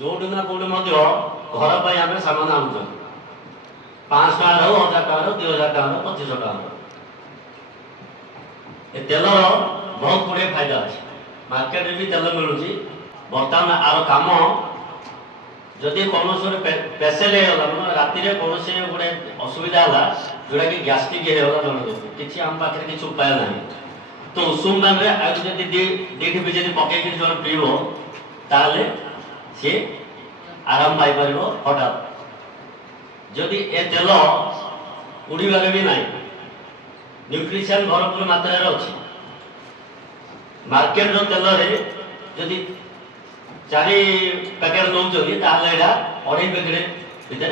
जोटू ना कोटी घर पर आम सामान आनुच 500 टका हो 1000 टका हो 2000 टका हो 2500 टका हो तेल बहुत गुड़े फायदा अच्छे मार्केट भी तेल मिलूँ बर्तमान आर कम जदि कौन पेसेंट होगा राति कौन गोटे असुविधा है जोटा कि गैस्ट्रिक होगा जन किसी आम पाखे किसी उपाय ना तो उषुम टाइम दीटी भी जब पकईक जो पीब ताले सी आराम पाइपर हठात जदि ए तेल उड़ीबार भी ना न्यूट्रिशन भरपूर मात्रा अच्छी मार्केट तेल जदि 4 पैकेट नौकरी अढ़ाई पैकेट भितर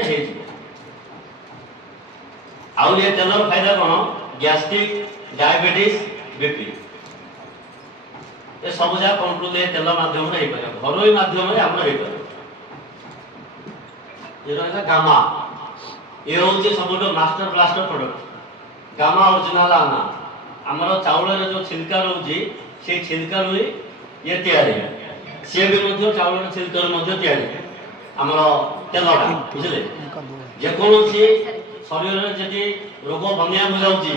आउ ये तेल फायदा कौन गैस्ट्रिक डायबिटीज बीपी ये सब जगह कंट्रोल ये तेल माध्यम घर माध्यम ये गामा ये हूँ सब master blaster product gamma original आना आमर चाउल जो छिलका रोचे से छिलका रू ये तैयारी सी भी चाउल छिलकर आमर तेलटा बुझे जेकोसी शरीर में जदि रोग बनिया जाऊँगी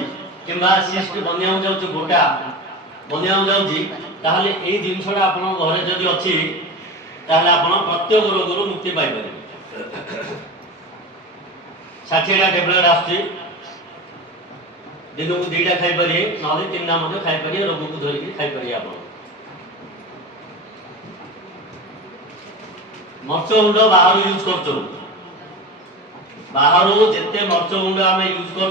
कि सिस्ट बनिया जाऊँगी गोटा बनिया जाऊँगी ताहले यही जिनसा आप घरे जदि अच्छी ताहले आप प्रत्येक रोग मुक्ति पाइपर 60टा टैबलेट आसुची दिन को 2टा खाईपर ना 3टा खाईपर रोग को धरिकी खाईपर आप मर्च गुंड बाहर यूज कर बाहर जिते मर्च गुंड आम यूज कर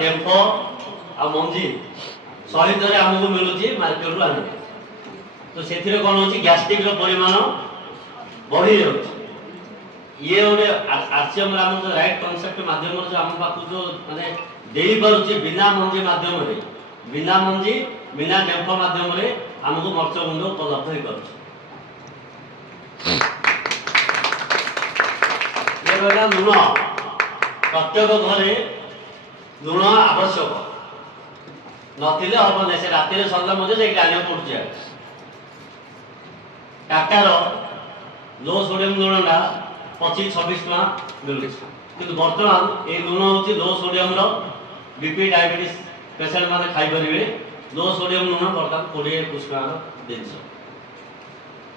डेम्फ आ मंजी सहित आमको मिलूँ मार्केट रू आने तो से कौन हो गैस्ट्रिक परिमाण बढ़ी जाऊँ ये गोटे आरसीएम राइट कॉन्सेप्ट माध्यम आम पाक जो माने दे पारे बिना मंजी माध्यम बिना मंजी बिना डेम्फ माध्यम आमको मर्च गुंड उपलब्ध हो पार लुण प्रत्येक घरे लुण आवश्यक नथिले हम ना से राति सरला आने पड़े टाटार लो सोडियम लुणटा 25-26 टका मिलूँ कि बर्तमान ये लुण हूँ लो सोडियम बीपी डायबिटीज पेसेंट मैंने खाईपर लो सोडियम लुण बर्तमान 20-21 टका जिनस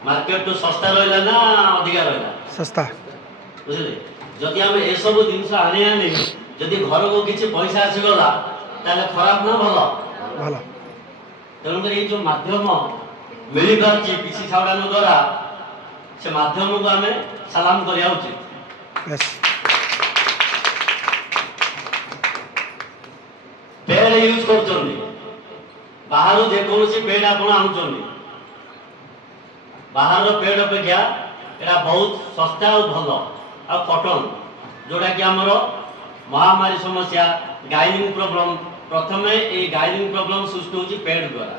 मार्केट तो सस्ता रहा ना अधिका रहा सस्ता बुझे जदि आम ए सब जिन आने जदि घर को किसी पैसा आसीगला ताले खराब ना भल भल तेणुक ये जो माध्यम मिल पार्टी पीसी छाउड़ा द्वारा से माध्यम को आम सलाम करिया उचित पेड यूज कर बाहर जेकोसी पेड आप आणुचंदी बाहर पेड अपेक्षा यहाँ बहुत सस्ता और भल आ कटन जोटा कि आमर महामारी समस्या गाइनिंग प्रॉब्लम प्रथम ये गाइनिंग प्रॉब्लम सृष्टि होची पेड द्वारा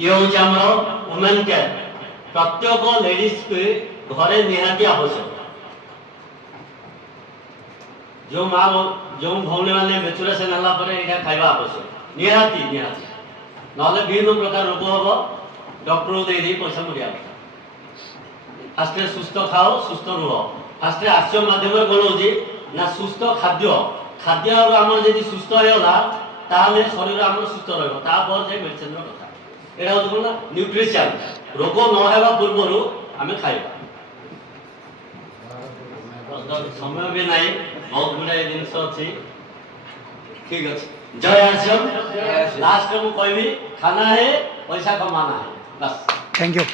ये हूँ आमर वुमेन केयर प्रत्येक लेडीज के घरे निहाती आवश्यक जो माँ जो भौणी मैंने मेचुरेसन है खाଇବା आवश्यक निहाती निहाती ना विभिन्न प्रकार रोग हम डॉक्टर दे पैसा मिलिया फास्ट सुस्थ खाओ सुस्थ रुह फास्ट आरसीएम माध्यम कौन हो ना सुस्थ खाद्य खाद्य आम जब सुस्थ होगा शरीर आम सुस्थ रही मेडिसिन कथा यहाँ हूँ कौन न्यूट्रिशन रोग ना पूर्व आम खाଇବା समय भी ना बहुत गुड़ाए जिनस अच्छी ठीक अच्छे जय आरसीएम लास्ट में कहबी खाना है पैसा कमाना है बस थैंक यू।